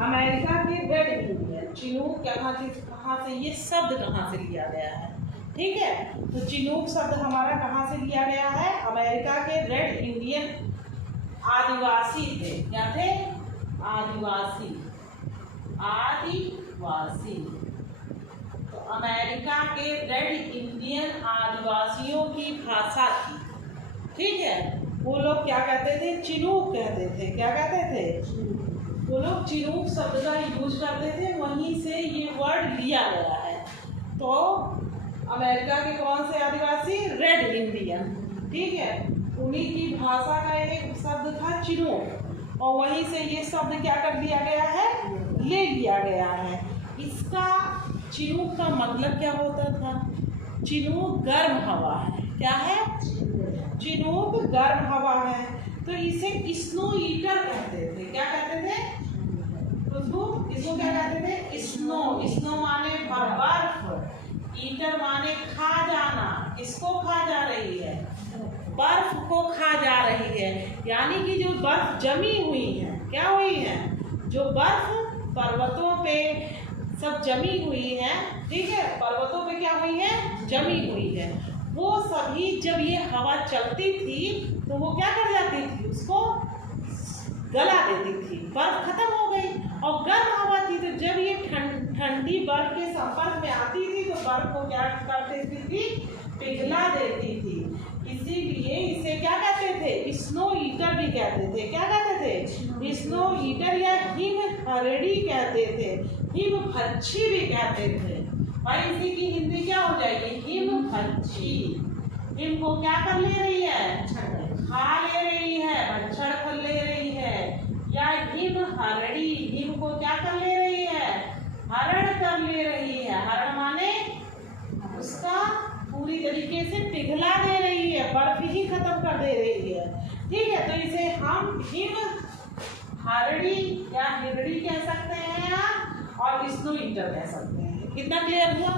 America के red Indian, Chinook कहाँ से ये शब्द कहाँ से लिया गया है? ठीक है, तो चिनूक शब्द हमारा कहाँ से लिया गया है? अमेरिका के रेड इंडियन आदिवासी थे। क्या थे? आदिवासी। आदिवासी। तो अमेरिका के रेड इंडियन आदिवासियों की भाषा थी। ठीक है, वो लोग क्या कहते थे? चिनूक कहते थे। क्या कहते थे? वो लोग चिनूक शब्द का यूज करते थे, वहीं से ये वर्ड लिया गया है। तो अमेरिका के कौन से आदिवासी? Red Indian. ठीक है, उन्हीं की भाषा का एक शब्द था चिनूक, और वहीं से ये शब्द क्या कर दिया गया है? ले लिया गया है। इसका चिनूक का मतलब क्या होता था? चिनूक गर्म हवा है। क्या है? चिनूक गर्म हवा है। तो इसे स्नो ईटर कहते थे। क्या कहते थे? इसको क्या कहते थे? स्नो। स्नो माने बर्फ, ईटर माने खा जाना। किसको खा जा रही है? बर्फ को खा जा रही है। यानी कि जो बर्फ जमी हुई है, क्या हुई है? जो बर्फ पर्वतों पे सब जमी हुई है, ठीक है, पर्वतों पे क्या हुई है? जमी हुई है। वो सभी जब ये हवा चलती थी तो वो क्या कर जाती थी? उसको गला देती थी। बर्फ खत्म हो गई और गर्म हवा थी, तो जब ये ठंडी बर्फ के संपर्क में आती थी तो बर्फ को क्या कर देती थी? पिघला देती थी। इसीलिए इसे क्या कहते थे? स्नो ईटर भी कहते थे। क्या कहते थे? स्नो ईटर या हिम हरड़ी कहते थे, हिम भच्छी भी कहते थे। भाई इसी की हिंदी क्या हो जाएगी? हिम भच्छी। हिम को क्या कर ले रही है? खा ले रही है, भक्षण कर ले रही है। या हिम हरड़ी, हिम को क्या कर ले रही है? हरण कर ले रही है। हरण माने उसका पूरी तरीके से पिघला दे रही है, बर्फ ही खत्म कर दे रही है। ठीक है, तो इसे हम हिम हरड़ी या हिरड़ी कह सकते हैं और स्नो ईटर कह सकते हैं। कितना क्लियर हुआ?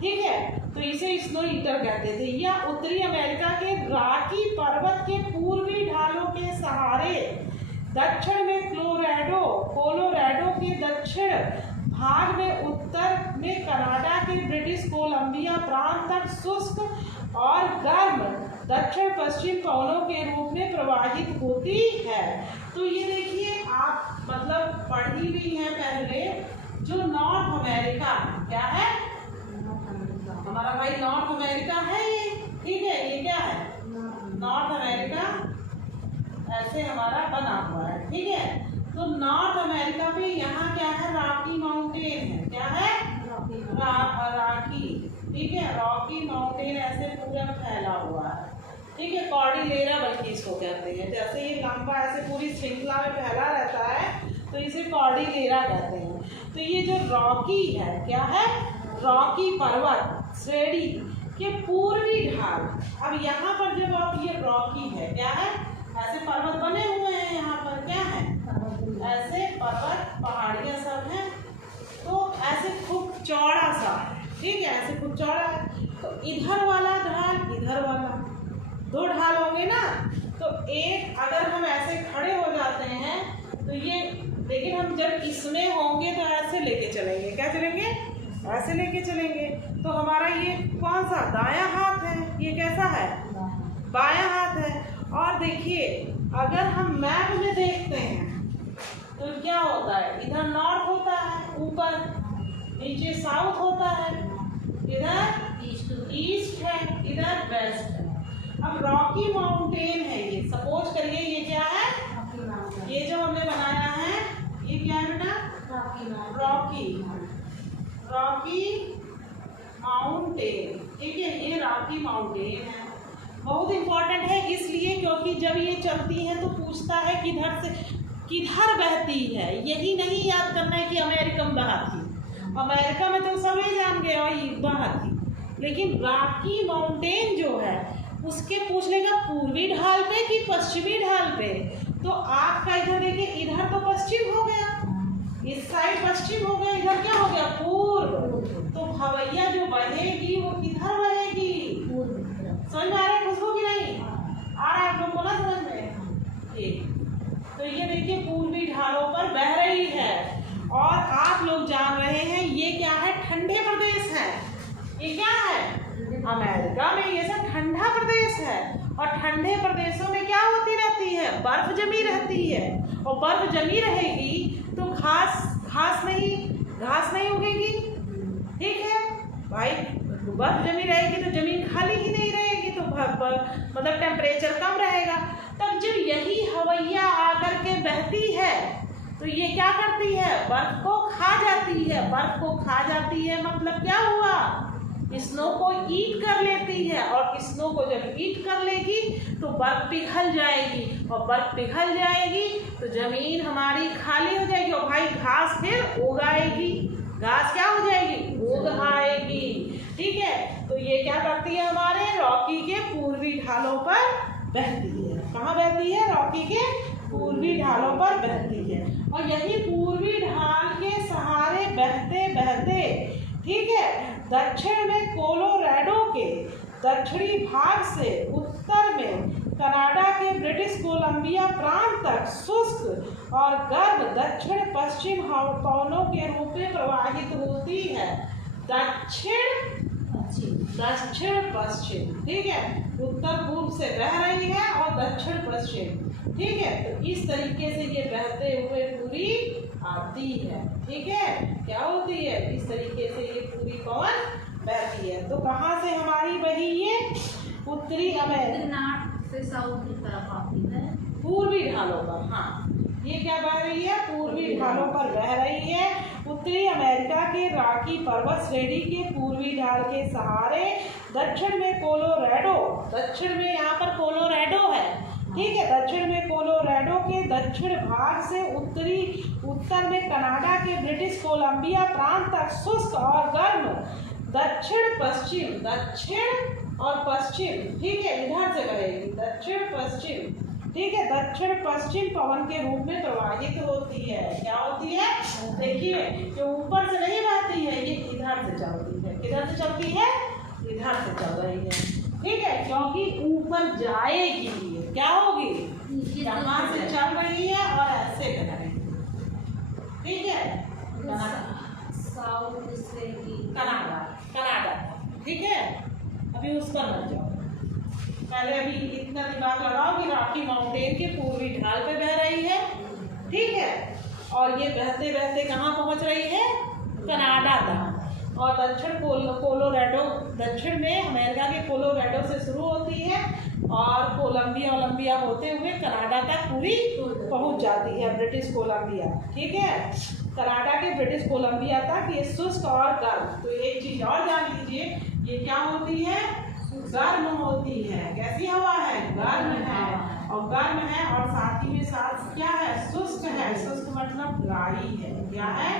ठीक है, तो इसे स्नो ईटर कहते थे। यह उत्तरी अमेरिका के रॉकी पर्वत के पूर्वी ढालों के सहारे दक्षिण में कोलोराडो के दक्षिण भाग में, उत्तर में कनाडा के ब्रिटिश कोलंबिया प्रांत तक शुष्क और गर्म दक्षिण पश्चिम पवनों के रूप में प्रवाहित होती है। तो ये देखिए, आप मतलब पढ़ी भी है पहले, जो नॉर्थ अमेरिका, क्या है हमारा भाई? नॉर्थ अमेरिका है ये। ठीक है, ये क्या है? नॉर्थ अमेरिका ऐसे हमारा बना हुआ है। ठीक है, तो नॉर्थ अमेरिका पे यहाँ क्या है? रॉकी माउंटेन है। क्या है? रॉकी। ठीक है, रॉकी माउंटेन ऐसे पूरा फैला हुआ है। ठीक है, कॉर्डिलेरा बल्कि इसको कहते हैं। जैसे ये लंबा ऐसे पूरी श्रृंखला में फैला रहता है तो इसे कॉर्डिलेरा कहते हैं। तो ये जो रॉकी है, क्या है? रॉकी पर्वत श्रेणी के पूर्वी ढाल। अब यहाँ पर जब आप ये रॉकी है, क्या है? ऐसे पर्वत बने हुए हैं यहाँ पर। क्या है? ऐसे पर्वत पहाड़ियाँ सब हैं। तो ऐसे खूब चौड़ा सा है। ठीक है, ऐसे खूब चौड़ा है। तो इधर वाला ढाल, इधर वाला, दो ढाल होंगे ना। तो एक अगर हम ऐसे खड़े हो जाते हैं तो ये, लेकिन हम जब इसमें होंगे तो ऐसे लेके चलेंगे। क्या चलेंगे? ऐसे लेके चलेंगे। तो हमारा ये कौन सा? दायां हाथ है। ये कैसा है? बायां हाथ है। और देखिए, अगर हम मैप में देखते हैं तो क्या होता है? इधर नॉर्थ होता है, ऊपर, नीचे साउथ होता है, इधर ईस्ट है, इधर वेस्ट है। अब रॉकी माउंटेन है ये, सपोज करिए ये क्या है? ये जो हमने बनाया है ये क्या है बेटा? Rocky mountain. ठीक है, ये रॉकी माउंटेन है। बहुत इंपॉर्टेंट है इसलिए क्योंकि जब ये चलती है तो पूछता है किधर से किधर बहती है। यही नहीं याद करना है कि अमेरिका में बहा थी। अमेरिका में तो सभी जान गए और बहा थी, लेकिन रॉकी माउंटेन जो है उसके पूछने का पूर्वी ढाल पे कि पश्चिमी ढाल पे। तो आपका इधर देखिए, इधर तो पश्चिम हो गया, इस साइड पश्चिम हो गया, इधर क्या हो गया? पूर्व। तो हवैया जो बहेगी वो किधर बहेगी? समझ में आ रहा है खुशबू की नहीं आ रहा है आप लोग को ना समझ में? ठीक, तो ये देखिए पूर्वी ढालों पर बह रही अमेरिका में ये सब ठंडा प्रदेश है और ठंडे प्रदेशों में क्या होती रहती है, बर्फ जमी रहती है। और बर्फ जमी रहेगी तो घास नहीं उगेगी। ठीक है भाई, बर्फ जमी रहेगी तो जमीन खाली ही नहीं रहेगी, तो मतलब टेम्परेचर कम रहेगा। तब जब यही हवैया आकर के बहती है तो ये क्या करती है, बर्फ को खा जाती है। बर्फ को खा जाती है मतलब क्या हुआ, स्नो को ईट कर लेती है। और स्नो को जब ईट कर लेगी तो बर्फ पिघल जाएगी, और बर्फ पिघल जाएगी तो जमीन हमारी खाली हो जाएगी। और भाई घास फिर उगाएगी, घास क्या हो जाएगी, उग आएगी। ठीक है, तो ये क्या करती है, हमारे रॉकी के पूर्वी ढालों पर बहती है। कहाँ बहती है, रॉकी के पूर्वी ढालों पर बहती है। और यही पूर्वी ढाल के सहारे बहते बहते, ठीक है, दक्षिण में कोलोराडो के दक्षिणी भाग से उत्तर में कनाडा के ब्रिटिश कोलंबिया प्रांत तक शुष्क और गर्म दक्षिण पश्चिम पवनों के रूप में प्रवाहित होती है। दक्षिण पश्चिम, ठीक है, उत्तर पूर्व से बह रही है और दक्षिण पश्चिम। ठीक है, तो इस तरीके से ये बहते हुए पूरी आती है। ठीक है, क्या होती है, इस तरीके से ये पूरी पवन बहती है। तो कहाँ से हमारी बही, ये उत्तरी अमेरिका से साउथ की तरफ आती है, पूर्वी ढालों पर। हाँ, ये क्या बह रही है, पूर्वी ढालों पर बह रही है। उत्तरी अमेरिका के रॉकी पर्वत श्रेणी के पूर्वी ढाल के सहारे दक्षिण में कोलोराडो, दक्षिण में यहाँ पर कोलोराडो है। ठीक है, दक्षिण में कोलोराडो के दक्षिण भाग से उत्तर में कनाडा के ब्रिटिश कोलंबिया प्रांत तक शुष्क और गर्म दक्षिण और पश्चिम, ठीक है, इधर से बहेगी दक्षिण पश्चिम। ठीक है, दक्षिण पश्चिम पवन के रूप में प्रवाहित होती है। क्या होती है, देखिए, जो ऊपर से नहीं बहती है, ये इधर से चलती है। किधर से चलती है, इधर से चल रही है। ठीक है, क्योंकि ऊपर जाएगी, क्या होगी, यहाँ से चल रही है और ऐसे बह रही है। ठीक है, साउथ से कनाडा। ठीक है, अभी उस पर मत जाओ, पहले अभी इतना दिमाग लगाओ कि रॉकी माउंटेन के पूर्वी ढाल पे बह रही है। ठीक है, और ये बहते बहते कहाँ पहुँच रही है, कनाडा तक। और दक्षिण कोलोराडो, दक्षिण में अमेरिका के कोलोराडो से शुरू होती है और कोलंबिया होते हुए कनाडा तक पूरी पहुंच जाती है, ब्रिटिश कोलंबिया। ठीक है, कनाडा के ब्रिटिश कोलंबिया तक ये शुष्क और गर्म। तो एक चीज और जान लीजिए, ये क्या होती है, गर्म होती है। कैसी हवा है, गर्म है, और गर्म है और साथ ही में साथ क्या है, शुष्क है। शुष्क मतलब ड्राई है। क्या है,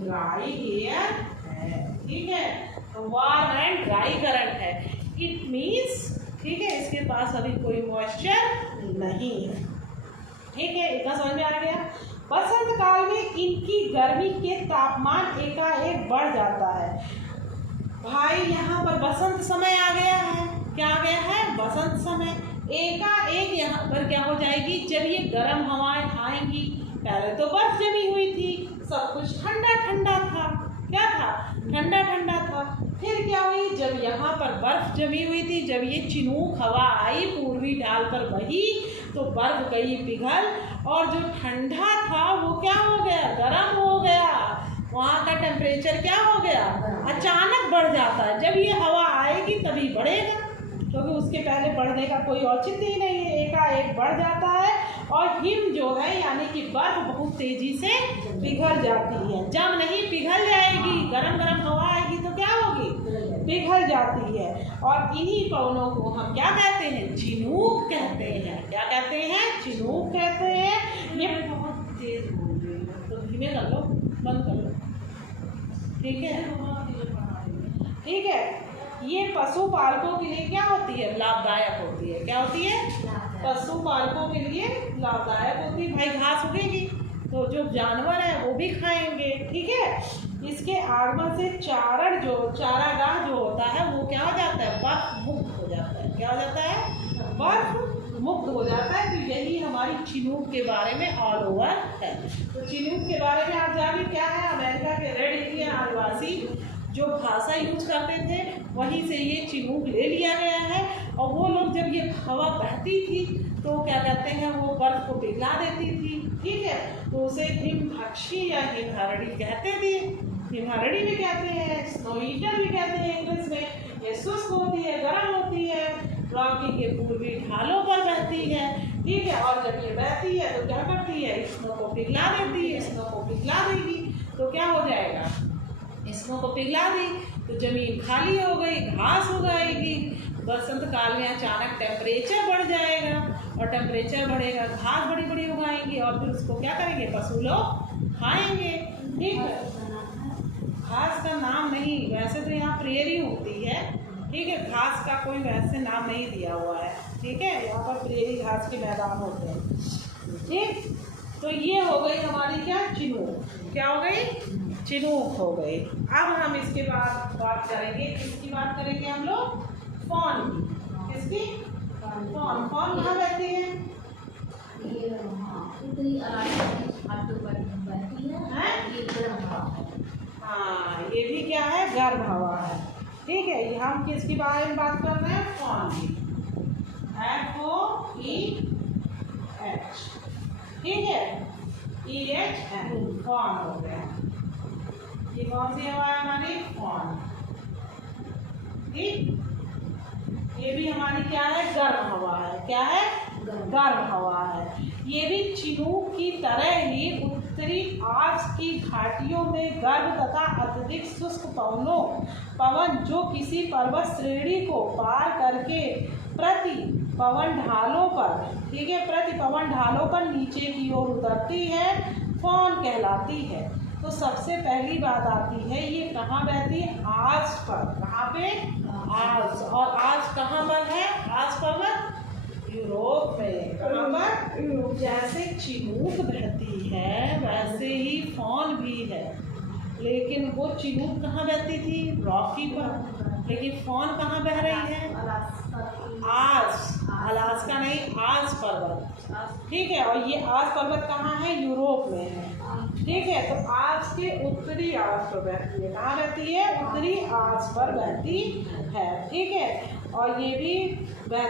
ड्राई एयर है। ठीक है, तो वार्म एंड ड्राई करंट है। इट मीन्स, ठीक है, इसके पास अभी कोई मॉइस्चर नहीं है। ठीक है, इतना समझ में आ गया। बसंत काल में इनकी गर्मी के तापमान एकाएक बढ़ जाता है। भाई यहाँ पर बसंत समय आ गया है। क्या आ गया है, बसंत समय। एकाएक यहाँ पर क्या हो जाएगी, जब ये गर्म हवाएं आएंगी। पहले तो बर्फ जमी हुई थी, सब कुछ ठंडा ठंडा था। क्या था, ठंडा ठंडा था। फिर क्या हुई, जब यहाँ पर बर्फ जमी हुई थी, जब ये चिनूक हवा आई, पूर्वी ढाल पर बही, तो बर्फ गई पिघल, और जो ठंडा था वो क्या हो गया, गर्म हो गया। वहाँ का टेम्परेचर क्या हो गया, अचानक बढ़ जाता है। जब ये हवा आएगी तभी बढ़ेगा, क्योंकि उसके पहले बढ़ने का कोई औचित्य ही नहीं है। एकाएक बढ़ जाता है और हिम जो है, यानी कि बर्फ बहुत तेजी से पिघल जाती है। जब नहीं पिघल जाएगी, गरम गरम हवा आएगी तो क्या होगी, पिघल जाती है। और इन्हीं पवनों को हम क्या कहते हैं, चिनूक कहते हैं। क्या कहते हैं, चिनूक कहते हैं। ये बहुत तेज बोल रही है, तो धीमे कर लो, बंद कर लो। ठीक है, ठीक है। ये पशुपालकों के लिए क्या होती है, लाभदायक होती है। क्या होती है, पशुपालकों के लिए लाभदायक होती है। भाई घास उगेगी तो जो जानवर है वो भी खाएंगे। ठीक है, इसके आगमन से चारागाह जो होता है वो क्या हो जाता है, बर्फ मुक्त हो जाता है। क्या हो जाता है, बर्फ मुक्त हो जाता है। तो यही हमारी चिनूक के बारे में ऑल ओवर है। तो चिनूक के बारे में आप जानिए क्या है। अमेरिका के रेड इंडियन आदिवासी जो भाषा यूज करते थे वहीं से ये चिनूक ले लिया गया है। और वो लोग जब ये हवा बहती थी तो क्या कहते हैं, वो बर्फ को पिघला देती थी, ठीक है, तो उसे हिमभक्षी या हिमहरणी कहते थे। हिमहरणी भी कहते हैं, स्नो ईटर भी कहते हैं इंग्लिश में। ये शुष्क होती है, गर्म होती है, रॉकी के पूर्वी ढालों पर बहती है, ठीक है। और जब ये बहती है तो क्या करती है, स्नो को पिघला देती है। स्नो को पिघला देगी तो क्या हो जाएगा, स्नो को पिघला दी तो जमीन खाली हो गई, घास उगाएगी। बसंत काल में अचानक टेम्परेचर बढ़ जाएगा, और टेम्परेचर बढ़ेगा, घास बड़ी बड़ी उगाएंगी, और फिर उसको क्या करेंगे, पशु लोग खाएंगे, ठीक है। घास का नाम नहीं, वैसे तो यहाँ प्रेरी होती है, ठीक है, घास का कोई वैसे नाम नहीं दिया हुआ है, ठीक है। यहाँ पर प्रेरी घास के मैदान होते हैं, ठीक। तो ये हो गई हमारी क्या, चिनूक। क्या हो गई, चिनूक हो गई। अब हम इसके बाद बात करेंगे, किसकी बात करेंगे हम लोग, फॉन की। किसकी, फॉन। फॉन कहाँ रहती है, ये इतनी हाथ तो बैठी है, ये गर्म हवा है। हाँ, ये भी क्या है, गर्म हवा है, ठीक है। ये हम किसकी बारे में बात कर रहे हैं, फॉन की। FOEH, ठीक है, EHN, फॉन हो गया। ये कौन सी हवा है हमारी, फॉन, ठीक। ये भी हमारी क्या है, गर्म हवा है। क्या है, गर्म हवा है। ये भी चिनूक की तरह ही उत्तरी आर्क्स की घाटियों में गर्म तथा अत्यधिक शुष्क पवन जो किसी पर्वत श्रेणी को पार करके प्रति पवन ढालों पर, ठीक है, प्रति पवन ढालों पर नीचे की ओर उतरती है, फॉन कहलाती है। तो सबसे पहली बात आती है, ये कहाँ बहती है, आर्क्स पर। कहाँ पे, आल्प्स। और आल्प्स कहाँ पर है, आल्प्स पर्वत यूरोप में। कहाँ पर, जैसे चिनूक बहती है वैसे ही फॉन भी है, लेकिन वो चिनूक कहाँ बहती थी, रॉकी पर, लेकिन फॉन कहाँ बह रही है, आल्प्स, अलास्का नहीं, आल्प्स पर्वत, ठीक है। और ये आल्प्स पर्वत कहाँ है, यूरोप में है, ठीक है। तो आल्प्स के उत्तरी आल्प्स पर बहती है। कहाँ बहती है, उत्तरी आल्प्स पर बहती है, ठीक है। और ये भी बह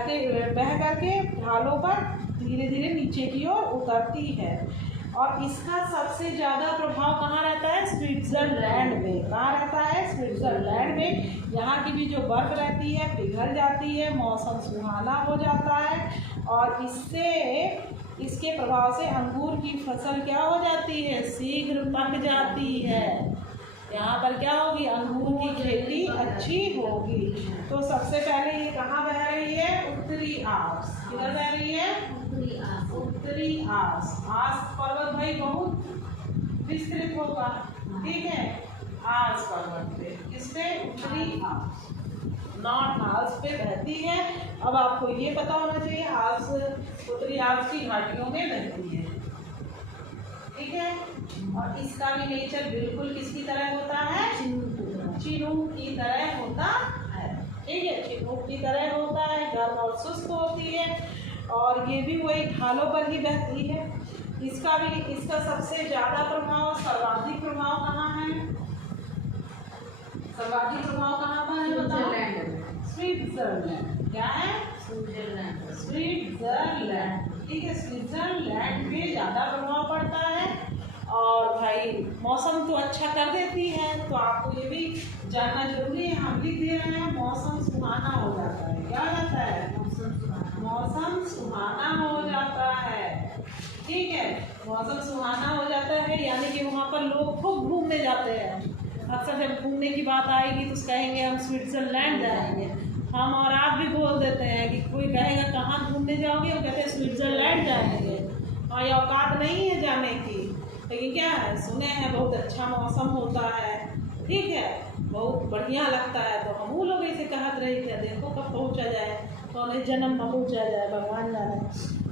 करके ढालों पर धीरे धीरे नीचे की ओर उतरती है। और इसका सबसे ज़्यादा प्रभाव कहाँ रहता है, स्विट्जरलैंड में। कहाँ रहता है, स्विट्जरलैंड में। यहाँ की भी जो बर्फ रहती है पिघल जाती है, मौसम सुहाना हो जाता है, और इसके प्रभाव से अंगूर की फसल क्या हो जाती है, शीघ्र पक जाती है। यहाँ पर क्या होगी, अंगूर की खेती अच्छी होगी। तो सबसे पहले ये कहाँ बह रही है, उत्तरी आल्प्स। किधर बह रही है, उत्तरी आल्प्स। आल्प्स पर्वत भाई बहुत विस्तृत होगा, ठीक है, आल्प्स पर्वत पे, किस पे, उत्तरी आल्प्स, नॉर्थ आल्प्स पे बहती है। अब आपको ये पता होना चाहिए, आल्प्स, उत्तरी आल्प्स की घाटियों में बहती है, ठीक है। और इसका भी नेचर बिल्कुल किसकी तरह होता है, चिनूक की तरह होता है, ठीक है, चिनूक की तरह होता है, गर्म और शुष्क होती है। और ये भी वही ढालों पर ही बहती है। इसका सबसे ज्यादा प्रभाव, सर्वाधिक प्रभाव कहाँ है, सर्वाधिक प्रभाव कहाँ पर है बताओ, स्विट्जरलैंड। क्या है, स्विट्जरलैंड, ठीक है, स्विट्जरलैंड पे ज़्यादा प्रभाव पड़ता है। और भाई मौसम तो अच्छा कर देती है, तो आपको ये भी जानना जरूरी है, हम लिख दे रहे हैं, मौसम सुहाना हो जाता है। क्या हो जाता है, मौसम सुहाना हो जाता है, ठीक है, मौसम सुहाना हो जाता है। यानी कि वहाँ पर लोग खूब घूमने जाते हैं। अक्सर जब घूमने की बात आएगी तो कहेंगे हम स्विट्जरलैंड जाएंगे। हम और आप भी बोल देते हैं कि कोई कहेगा कहाँ घूमने जाओगे, वो कहते हैं स्विट्जरलैंड जाएंगे, और ये औकात नहीं है जाने की, लेकिन क्या है, सुने हैं बहुत अच्छा मौसम होता है, ठीक है, बहुत बढ़िया लगता है। तो हम लोग ऐसे कहत रहे थे, देखो कब पहुँचा जाए, कौन जन्म में पहुँचा जाए, भगवान जाने,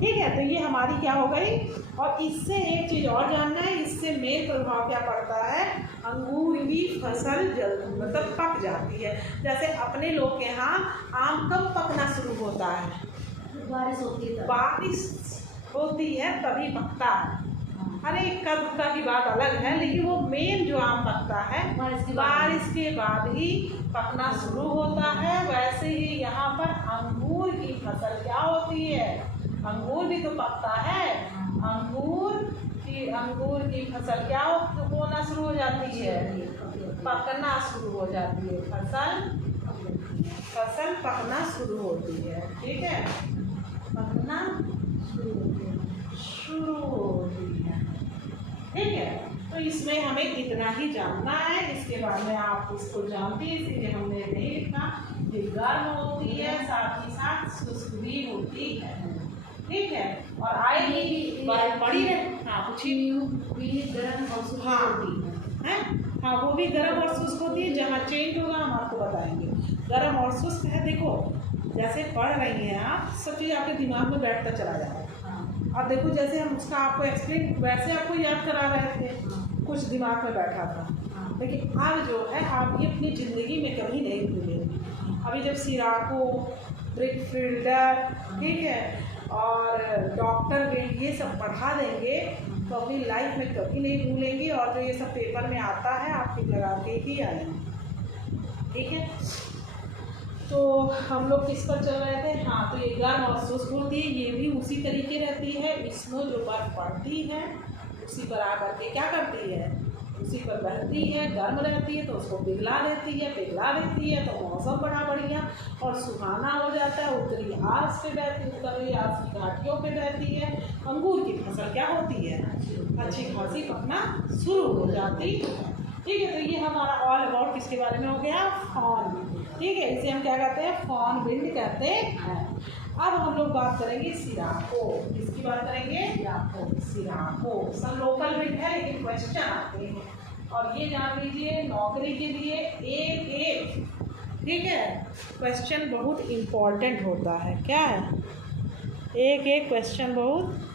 ठीक है। तो ये हमारी क्या हो गई। और इससे एक चीज़ और जानना है, इससे मेन प्रभाव क्या पड़ता है, अंगूर की फसल जल्द मतलब पक जाती है। जैसे अपने लोग के यहाँ आम कब पकना शुरू होता है, बारिश होती है, बारिश होती है तभी पकता है, अरे इक्का दुक्का की बात अलग है, लेकिन वो मेन जो आम पकता है बारिश के बाद ही पकना शुरू होता है। वैसे ही यहाँ पर अंगूर की फसल क्या होती है, अंगूर भी तो पकता है। अंगूर की फसल क्या होना शुरू हो जाती है, पकना शुरू हो जाती है। फसल पकना शुरू होती है, ठीक है, पकना शुरू होती है, ठीक है। तो इसमें हमें इतना ही जानना है, इसके बाद में आप इसको जानती है इसीलिए हमने नहीं लिखा। ये गर्म होती है, साथ ही साथ शुष्क भी होती है, ठीक है। और आएगी बड़ी है, हाँ पूछिए। गर्म और शुष्क होती है, हाँ वो भी गर्म और शुष्क होती है। जहाँ चेंज होगा हम आपको बताएंगे। गर्म और शुष्क है, देखो जैसे पढ़ रही हैं आप, सब चीज़ आपके दिमाग में बैठता चला जाएगा। अब देखो जैसे हम उसका आपको एक्सप्लेन वैसे आपको याद करा रहे थे, कुछ दिमाग में बैठा था, लेकिन अब जो है आप ये अपनी ज़िंदगी में कभी नहीं भूलेंगे। अभी जब सिराको, ब्रिकफील्डर, ठीक है, और डॉक्टर वेट ये सब पढ़ा देंगे तो अपनी लाइफ में कभी नहीं भूलेंगे। और जो ये सब पेपर में आता है आपके लगा के ही आएंगे, ठीक है। तो हम लोग किस पर चल रहे थे, हाँ तो ये गर्म और शुष्क होती है, ये भी उसी तरीके रहती है। स्नो जो बर्फ पड़ती है उसी पर आकर के क्या करती है, उसी पर बहती है, गर्म रहती है तो उसको पिघला देती है तो मौसम बड़ा बढ़िया और सुहाना हो जाता है। उत्तरी आस पे बहती है, उत्तरी आस की घाटियों पे बहती है। अंगूर की फसल क्या होती है, अच्छी खासी पकना शुरू हो जाती है, ठीक है। तो ये हमारा ऑल अबाउट किसके बारे में हो गया, फॉन, ठीक है। इसे हम क्या कहते हैं, फॉन विंड कहते हैं। अब हम लोग बात करेंगे सिराको, किसकी बात करेंगे, सिराको। सब लोकल विंड है लेकिन क्वेश्चन आते हैं, और ये जान लीजिए नौकरी के लिए एक ठीक है क्वेश्चन बहुत इम्पोर्टेंट होता है। क्या है, एक क्वेश्चन बहुत